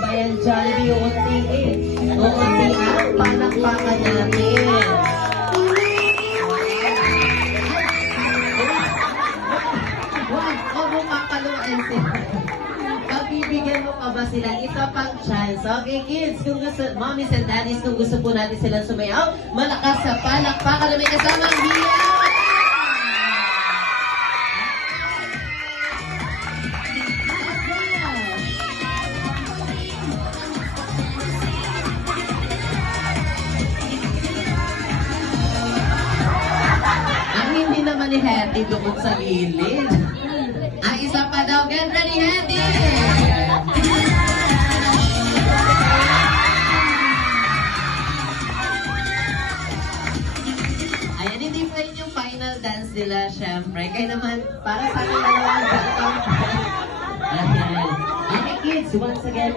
Bayan Jollibee, uuntiin. Uuntiin, palakpakan natin. Huwag mo papaluin sila. Pagbibigyan mo pa ba sila? Isa pang chance. Okay, kids, kung gusto, mommies and daddies, kung gusto po natin silang sumayaw, malakas sa palakpakan na may kasamang hiyaw! Hindi naman ni Hetty doon sa gilid. Ang isa pa daw. Get ready, Hetty! Ayan, hindi pa rin yung final dance nila, syempre. Kaya naman, para sa akin na naman. Ayan. Okay, kids, once again,